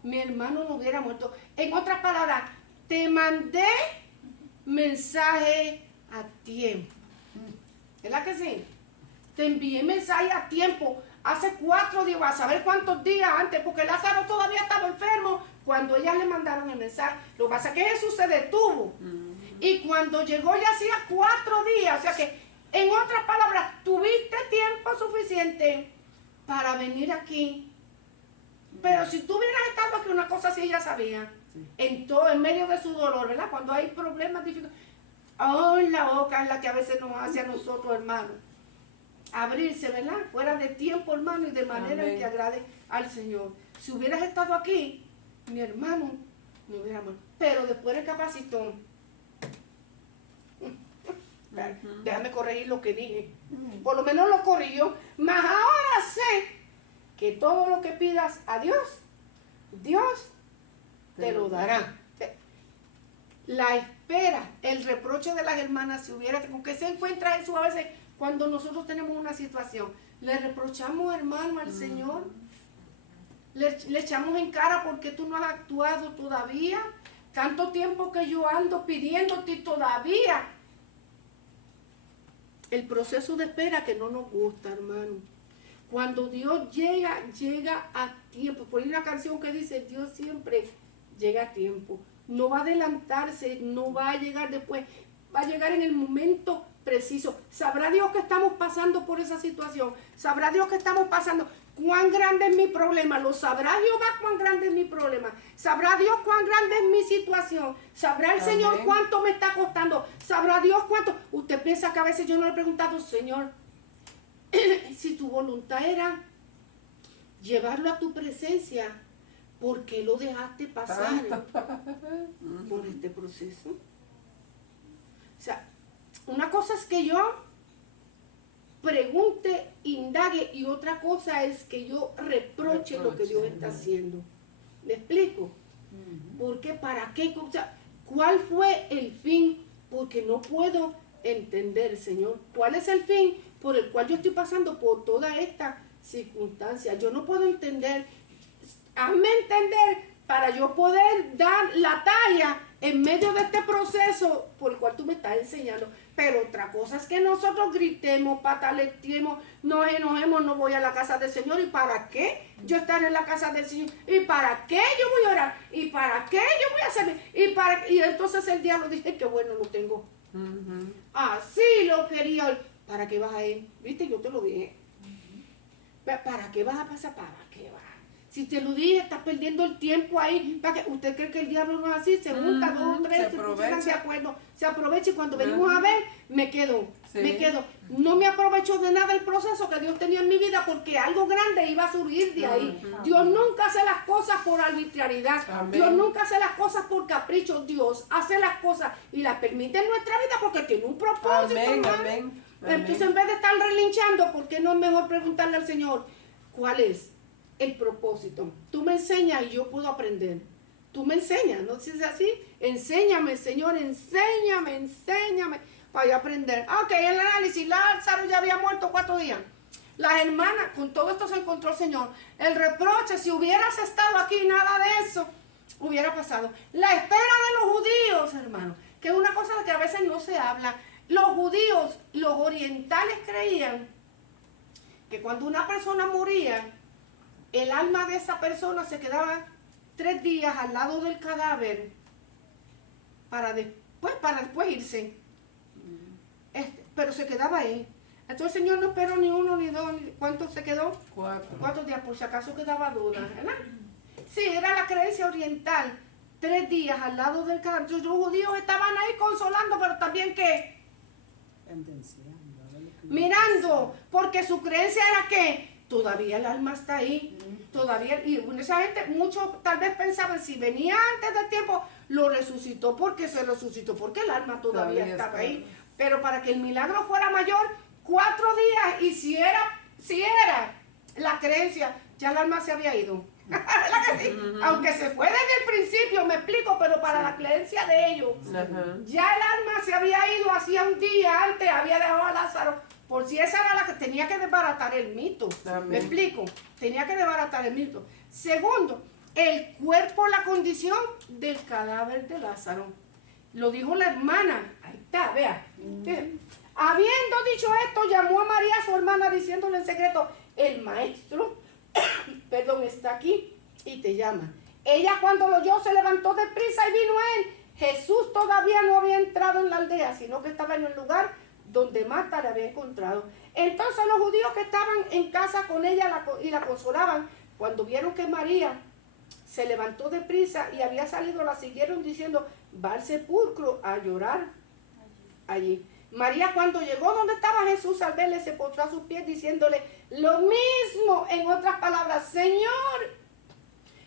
mi hermano no hubiera muerto. En otras palabras, te mandé mensaje a tiempo. ¿Verdad que sí? Te envié mensaje a tiempo. Hace 4 días, a saber cuántos días antes, porque Lázaro todavía estaba enfermo cuando ellas le mandaron el mensaje. Lo que pasa es que Jesús se detuvo. Y cuando llegó ya hacía 4 días. O sea que, en otras palabras, tuviste tiempo suficiente para venir aquí. Pero si tú hubieras estado aquí, una cosa así ella sabía. En medio de su dolor, ¿verdad? Cuando hay problemas difíciles. Oh, la boca es la que a veces nos hace a nosotros, hermanos. Abrirse, ¿verdad? Fuera de tiempo, hermano, y de manera en que agrade al Señor. Si hubieras estado aquí, mi hermano no hubiera muerto. Pero después recapacitó. Déjame corregir lo que dije. Por lo menos lo corrigió. Mas ahora sé que todo lo que pidas a Dios, Dios te lo dará. La espera, el reproche de las hermanas, si hubiera, ¿con qué se encuentra eso a veces cuando nosotros tenemos una situación? Le reprochamos, hermano, al Señor. Le echamos en cara porque tú no has actuado todavía. Tanto tiempo que yo ando pidiéndote y todavía. El proceso de espera que no nos gusta, hermano. Cuando Dios llega a tiempo. Por ahí una canción que dice, Dios siempre llega a tiempo. No va a adelantarse, no va a llegar después. Va a llegar en el momento preciso. Sabrá Dios que estamos pasando por esa situación. Sabrá Dios que estamos pasando. cuán grande es mi problema. Lo sabrá Jehová cuán grande es mi problema. Sabrá Dios cuán grande es mi situación. Sabrá el Señor cuánto me está costando. Sabrá Dios cuánto. Usted piensa que a veces yo no le he preguntado, Señor, si tu voluntad era llevarlo a tu presencia, ¿por qué lo dejaste pasar por este proceso? O sea, una cosa es que yo pregunte, indague, y otra cosa es que yo reproche lo que Dios está haciendo. ¿Me explico? Porque ¿para qué? O sea, ¿cuál fue el fin? Porque no puedo entender, Señor. ¿Cuál es el fin por el cual yo estoy pasando por toda esta circunstancia? Yo no puedo entender. Hazme entender para yo poder dar la talla en medio de este proceso por el cual tú me estás enseñando. Pero otra cosa es que nosotros gritemos, pataleemos, nos enojemos, no voy a la casa del Señor. ¿Y para qué yo estar en la casa del Señor? ¿Y para qué yo voy a orar? ¿Y para qué yo voy a hacer? Y entonces el diablo dice que bueno, lo tengo. Así lo quería hoy. ¿Para qué vas a ir? ¿Viste? Yo te lo dije. ¿Para qué vas a pasar? ¿Para qué vas? Si te lo dije, estás perdiendo el tiempo ahí. ¿Usted cree que el diablo no es así? Se junta dos o tres, se pusieran de acuerdo, se aprovecha, y cuando venimos a ver, me quedo. No me aprovecho de nada el proceso que Dios tenía en mi vida, porque algo grande iba a surgir de ahí. Dios nunca hace las cosas por arbitrariedad. Dios nunca hace las cosas por capricho. Dios hace las cosas y las permite en nuestra vida porque tiene un propósito. Entonces, en vez de estar relinchando, ¿por qué no es mejor preguntarle al Señor cuál es el propósito? Tú me enseñas y yo puedo aprender. Tú me enseñas, ¿no es así? Enséñame, Señor, enséñame para yo aprender. Ok, el análisis, Lázaro ya había muerto 4 días. Las hermanas, con todo esto se encontró el Señor. El reproche, si hubieras estado aquí, nada de eso hubiera pasado. La espera de los judíos, hermano, que es una cosa de que a veces no se habla. Los judíos, los orientales creían que cuando una persona moría, el alma de esa persona se quedaba 3 días al lado del cadáver para después irse. Pero se quedaba ahí. Entonces el Señor no esperó ni 1 ni 2. ¿Cuánto se quedó? 4 días, por si acaso quedaba duda, ¿verdad? Sí, era la creencia oriental. 3 días al lado del cadáver. Entonces los judíos estaban ahí consolando, pero también que mirando, porque su creencia era que todavía el alma está ahí, todavía, y esa gente, muchos tal vez pensaban, si venía antes del tiempo, lo resucitó porque se resucitó, porque el alma todavía estaba ahí. Pero para que el milagro fuera mayor, 4 días, y si era la creencia, ya el alma se había ido. Aunque se fue desde el principio, me explico, pero para la creencia de ellos, ya el alma se había ido hacía un día antes, había dejado a Lázaro, por si esa era la que tenía que desbaratar el mito. Me explico, tenía que desbaratar el mito. Segundo, el cuerpo, la condición del cadáver de Lázaro. Lo dijo la hermana, ahí está, vea. Habiendo dicho esto, llamó a María, su hermana, diciéndole en secreto, el maestro está aquí y te llama. Ella, cuando lo oyó, se levantó deprisa y vino a él. Jesús todavía no había entrado en la aldea, sino que estaba en el lugar donde Marta le había encontrado. Entonces los judíos que estaban en casa con ella y la consolaban, cuando vieron que María se levantó deprisa y había salido, la siguieron diciendo, va al sepulcro a llorar allí. María, cuando llegó donde estaba Jesús, al verle, se postró a sus pies diciéndole lo mismo, en otras palabras, Señor,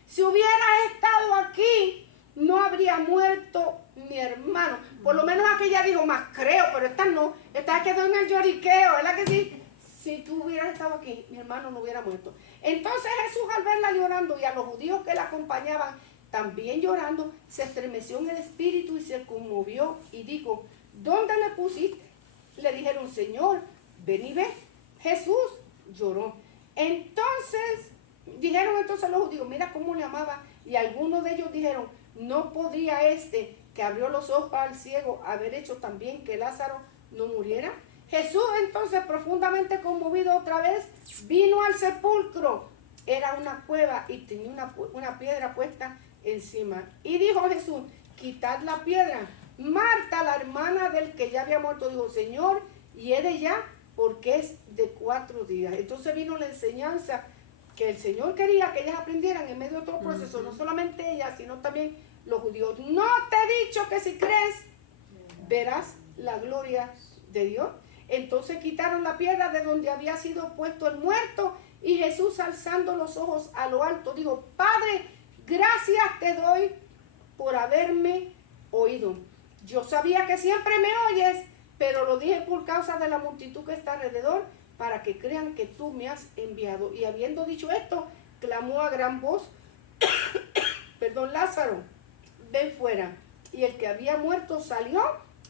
si hubieras estado aquí, no habría muerto mi hermano. Por lo menos aquella dijo, más creo, pero esta no, esta quedó en el lloriqueo, ¿verdad que sí? Si tú hubieras estado aquí, mi hermano no hubiera muerto. Entonces Jesús, al verla llorando y a los judíos que la acompañaban también llorando, se estremeció en el espíritu y se conmovió y dijo, ¿dónde le pusiste? Le dijeron, Señor, ven y ve. Jesús lloró. Entonces, dijeron los judíos, mira cómo le amaba. Y algunos de ellos dijeron, no podía que abrió los ojos al ciego haber hecho también que Lázaro no muriera. Jesús entonces, profundamente conmovido otra vez, vino al sepulcro. Era una cueva y tenía una piedra puesta encima. Y dijo Jesús, quitad la piedra. Marta, la hermana del que ya había muerto, dijo, Señor, hiere ya, porque es de 4 días. Entonces vino la enseñanza que el Señor quería que ellas aprendieran en medio de todo el proceso, no solamente ellas, sino también los judíos. No te he dicho que si crees, verás la gloria de Dios. Entonces quitaron la piedra de donde había sido puesto el muerto, y Jesús, alzando los ojos a lo alto, dijo: Padre, gracias te doy por haberme oído. Yo sabía que siempre me oyes, pero lo dije por causa de la multitud que está alrededor, para que crean que tú me has enviado. Y habiendo dicho esto, clamó a gran voz: perdón, Lázaro, ven fuera. Y el que había muerto salió,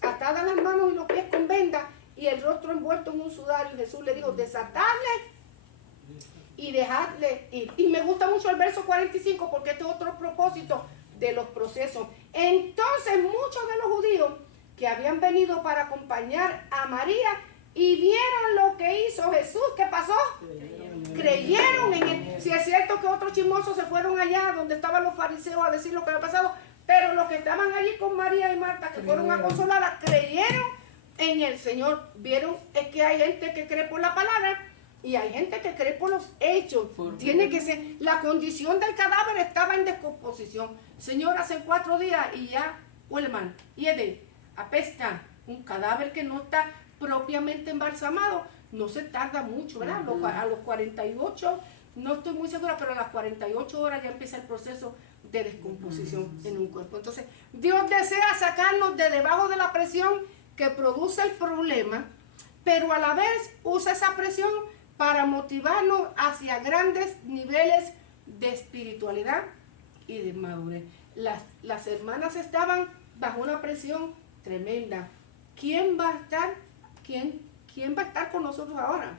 atadas las manos y los pies con venda, y el rostro envuelto en un sudario. Y Jesús le dijo: desatadle y dejadle ir. Y me gusta mucho el verso 45, porque este es otro propósito de los procesos. Entonces muchos de los judíos que habían venido para acompañar a María y vieron lo que hizo Jesús, ¿qué pasó? Creyeron en él. Si es cierto que otros chismosos se fueron allá donde estaban los fariseos a decir lo que había pasado, pero los que estaban allí con María y Marta, que fueron a consolarla, creyeron en el Señor. Vieron, es que hay gente que cree por la palabra y hay gente que cree por los hechos. Tiene que ser, la condición del cadáver estaba en descomposición. Señor, hace 4 días y ya huele mal, hiede, apesta. Un cadáver que no está propiamente embalsamado no se tarda mucho, ¿verdad? A los 48, no estoy muy segura, pero a las 48 horas ya empieza el proceso de descomposición en un cuerpo. Entonces, Dios desea sacarnos de debajo de la presión que produce el problema, pero a la vez usa esa presión para motivarnos hacia grandes niveles de espiritualidad y de madurez. Las hermanas estaban bajo una presión tremenda. ¿Quién va a estar? ¿Quién va a estar con nosotros ahora?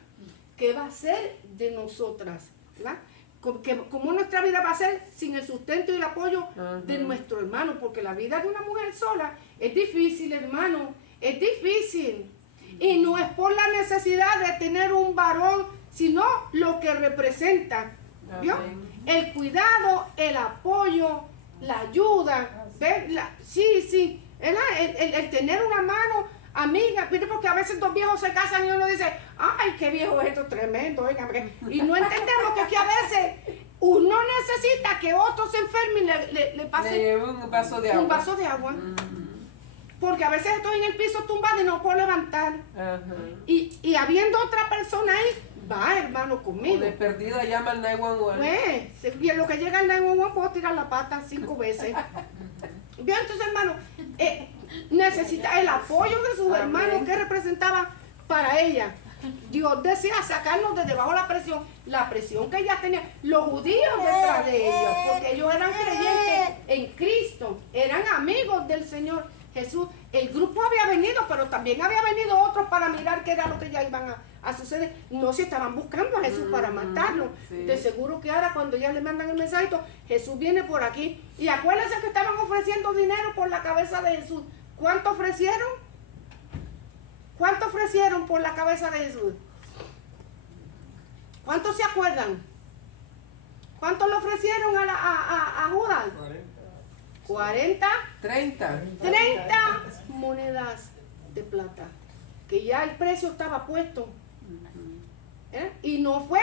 ¿Qué va a ser de nosotras? ¿Verdad? ¿Cómo nuestra vida va a ser sin el sustento y el apoyo de nuestro hermano? Porque la vida de una mujer sola es difícil, hermano, es difícil. Y no es por la necesidad de tener un varón, sino lo que representa, ¿vio? El cuidado, el apoyo, la ayuda, ¿ves? Sí, el tener una mano amiga, porque a veces 2 viejos se casan y uno dice: ay, qué viejo es esto, tremendo, oigan, y no entendemos que a veces uno necesita que otro se enferme y le pase un vaso de agua. Un vaso de agua. Porque a veces estoy en el piso tumbado y no puedo levantar. Y habiendo otra persona ahí, va, hermano, conmigo. O de perdida llama al 911. Y en lo que llega al 911 puedo tirar la pata 5 veces. Bien, entonces, hermano, necesita el apoyo de sus hermanos que representaba para ella. Dios desea sacarnos de debajo de la presión que ella tenía, los judíos detrás de ellos, porque ellos eran creyentes en Cristo, eran amigos del Señor Jesús. El grupo había venido, pero también había venido otros para mirar qué era lo que ya iban a suceder. No se estaban buscando a Jesús para matarlo. De seguro que ahora cuando ya le mandan el mensajito, Jesús viene por aquí. Y acuérdense que estaban ofreciendo dinero por la cabeza de Jesús. ¿Cuánto ofrecieron? ¿Cuánto ofrecieron por la cabeza de Jesús? ¿Cuántos se acuerdan? ¿Cuánto le ofrecieron a Judas? 40. 30 monedas de plata, que ya el precio estaba puesto. Y no fue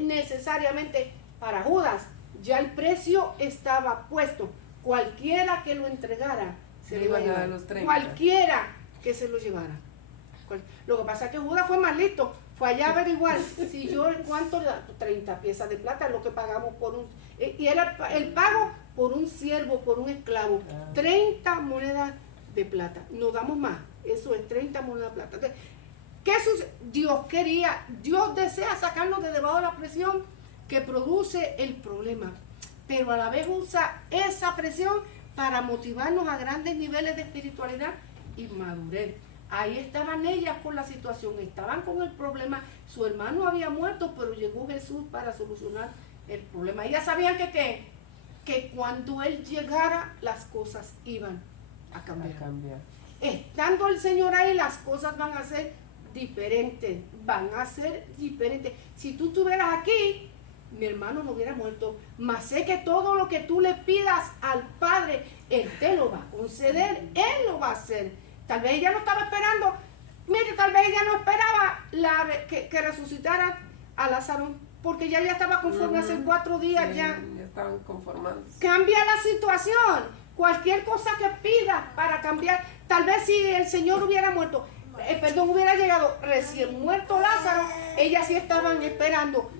necesariamente para Judas, ya el precio estaba puesto. Cualquiera que lo entregara se lo iba a llevar. Cualquiera que se lo llevara. Lo que pasa es que Judas fue más listo, fue allá a averiguar si yo, ¿cuánto? 30 piezas de plata, lo que pagamos por un, y era el pago por un siervo, por un esclavo, 30 monedas de plata. No damos más, eso es 30 monedas de plata. Entonces, ¿qué sucede? Dios desea sacarnos de debajo de la presión que produce el problema, pero a la vez usa esa presión para motivarnos a grandes niveles de espiritualidad y madurez. Ahí estaban ellas con la situación, estaban con el problema. Su hermano había muerto, pero llegó Jesús para solucionar el problema. Ellas sabían que cuando Él llegara, las cosas iban a cambiar. Estando el Señor ahí, las cosas van a ser diferentes. Si tú estuvieras aquí, mi hermano no hubiera muerto. Mas sé que todo lo que tú le pidas al Padre, Él te lo va a conceder, Él lo va a hacer. Tal vez ella no estaba esperando, mire, tal vez ella no esperaba que resucitara a Lázaro. porque ya estaba conforme hace 4 días Sí, ya. ya estaban conformándose. Cambia la situación. Cualquier cosa que pida para cambiar. Tal vez si el Señor hubiera muerto, hubiera llegado recién muerto Lázaro, ellas sí estaban esperando.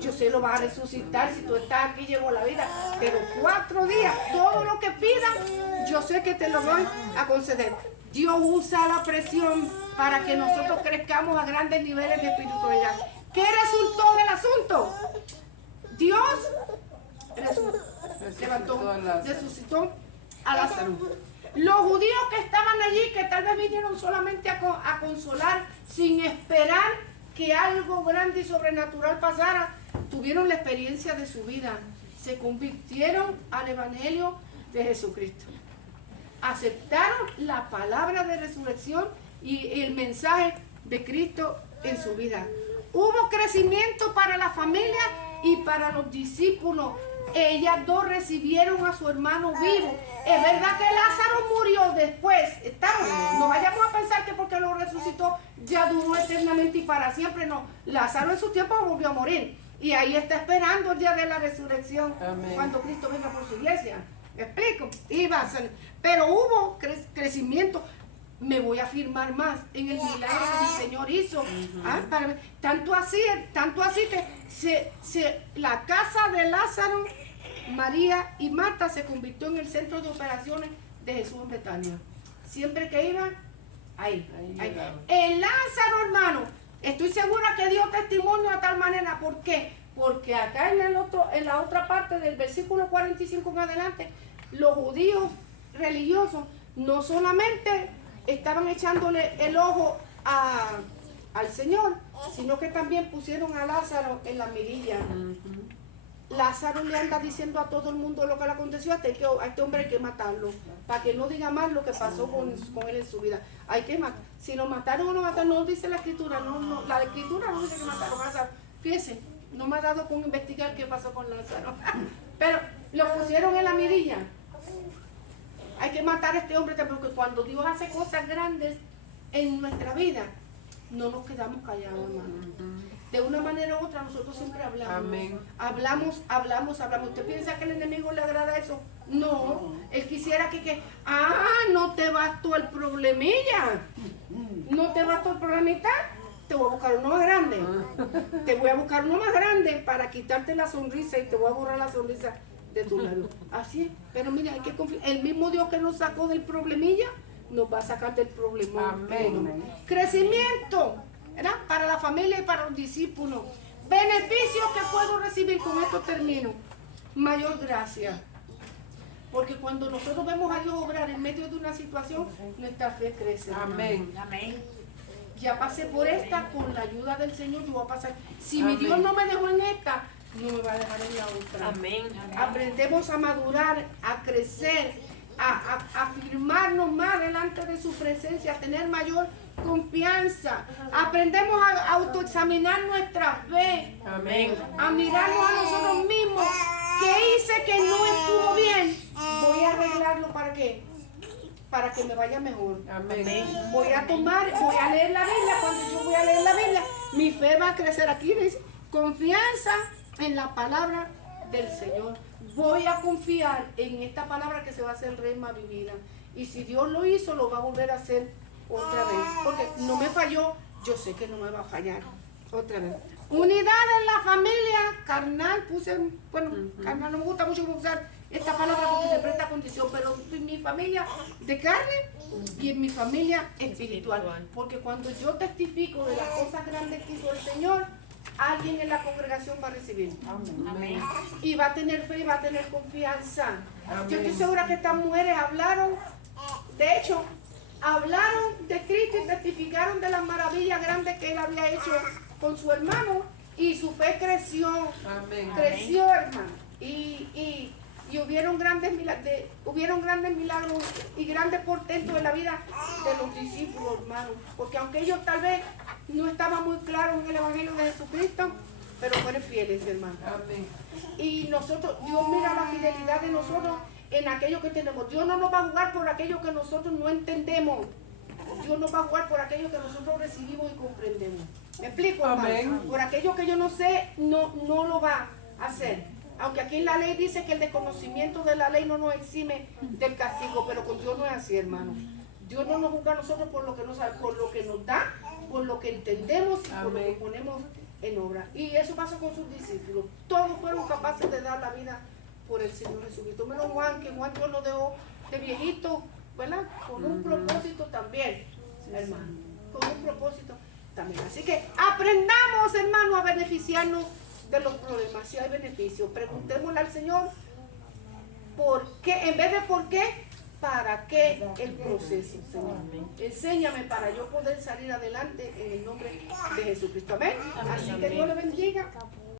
Yo sé lo va a resucitar, si tú estás aquí llegó la vida, pero 4 días, todo lo que pidas, yo sé que te lo voy a conceder. Dios usa la presión para que nosotros crezcamos a grandes niveles de espiritualidad. ¿Qué resultó del asunto? Dios resucitó a Lázaro. Los judíos que estaban allí, que tal vez vinieron solamente a consolar, sin esperar que algo grande y sobrenatural pasara, tuvieron la experiencia de su vida. Se convirtieron al Evangelio de Jesucristo. Aceptaron la palabra de resurrección y el mensaje de Cristo en su vida. Hubo crecimiento para la familia y para los discípulos. Ellas dos recibieron a su hermano vivo. Es verdad que Lázaro murió después. No vayamos a pensar que porque lo resucitó ya duró eternamente y para siempre. No, Lázaro en su tiempo volvió a morir. Y ahí está esperando el día de la resurrección. Amén. Cuando Cristo venga por su iglesia. ¿Me explico? Pero hubo crecimiento. Me voy a afirmar más en el milagro que el Señor hizo. Tanto así que la casa de Lázaro, María y Marta se convirtió en el centro de operaciones de Jesús en Betania. Siempre que iban, ahí. El Lázaro, hermano, estoy segura que dio testimonio de tal manera. ¿Por qué? Porque acá en la otra parte del versículo 45 en adelante, los judíos religiosos no solamente estaban echándole el ojo al Señor, sino que también pusieron a Lázaro en la mirilla. Lázaro le anda diciendo a todo el mundo lo que le aconteció, a este hombre hay que matarlo, para que no diga más lo que pasó con él en su vida. Hay que matar. Si lo mataron o no mataron, no dice la escritura, la escritura no dice que mataron a Lázaro. Fíjense, no me ha dado con investigar qué pasó con Lázaro. Pero lo pusieron en la mirilla. Hay que matar a este hombre, porque cuando Dios hace cosas grandes en nuestra vida, no nos quedamos callados, hermano. De una manera u otra, nosotros siempre hablamos. Amén. Hablamos. ¿Usted piensa que al enemigo le agrada eso? No. Él quisiera que no te bastó el problemilla. No te bastó el problemita. Te voy a buscar uno más grande. Te voy a buscar uno más grande para quitarte la sonrisa y te voy a borrar la sonrisa de tu lado. Así es. Pero mira, hay que confiar. El mismo Dios que nos sacó del problemilla nos va a sacar del problema. Amén. Crecimiento, ¿verdad? Para la familia y para los discípulos. Beneficios que puedo recibir, con esto termino. Mayor gracia. Porque cuando nosotros vemos a Dios obrar en medio de una situación, nuestra fe crece. Amén. Amén. Ya pasé por esta, con la ayuda del Señor yo voy a pasar. Si mi Dios no me dejó en esta, no me va a dejar en la otra. Amén. Aprendemos a madurar, a crecer, a afirmarnos más delante de su presencia, a tener mayor confianza. Aprendemos a autoexaminar nuestra fe. Amén. A mirarnos a nosotros mismos. ¿Qué hice que no estuvo bien? Voy a arreglarlo. ¿Para qué? Para que me vaya mejor. Amén. Voy a leer la Biblia. Cuando yo voy a leer la Biblia, mi fe va a crecer. Aquí dice, confianza en la palabra del Señor. Voy a confiar en esta palabra que se va a hacer rema vivida. Y si Dios lo hizo, lo va a volver a hacer otra vez. Porque no me falló, yo sé que no me va a fallar otra vez. Unidad en la familia carnal. Carnal no me gusta mucho usar esta palabra porque se presta condición, pero en mi familia de carne y en mi familia espiritual. Porque cuando yo testifico de las cosas grandes que hizo el Señor, alguien en la congregación va a recibir. Amén. Y va a tener fe y va a tener confianza. Amén. Yo estoy segura que estas mujeres hablaron, de hecho, hablaron de Cristo y testificaron de las maravillas grandes que Él había hecho con su hermano, y su fe creció. Amén. Creció, hermano. Y hubieron grandes milagros y grandes portentos en la vida de los discípulos, hermano. Porque aunque ellos tal vez no estaban muy claros en el Evangelio de Jesucristo, pero fueron fieles, hermano. Amén. Y nosotros, Dios mira la fidelidad de nosotros en aquello que tenemos. Dios no nos va a jugar por aquello que nosotros no entendemos. Dios nos va a jugar por aquello que nosotros recibimos y comprendemos. ¿Me explico, hermano? Amén. Por aquello que yo no sé, no lo va a hacer. Aunque aquí en la ley dice que el desconocimiento de la ley no nos exime del castigo, pero con Dios no es así, hermano. Dios no nos juzga a nosotros por lo que nos sabe, por lo que nos da, por lo que entendemos y por lo que ponemos en obra. Y eso pasó con sus discípulos. Todos fueron capaces de dar la vida por el Señor Jesucristo. Menos Juan, que Juan Dios lo dejó de viejito, ¿verdad? Con un propósito también, hermano. Con un propósito también. Así que aprendamos, hermano, a beneficiarnos de los problemas. Si hay beneficios, preguntémosle al Señor por qué, en vez de por qué, para qué el proceso, Señor. Enséñame para yo poder salir adelante en el nombre de Jesucristo. Amén. Así que Dios le bendiga.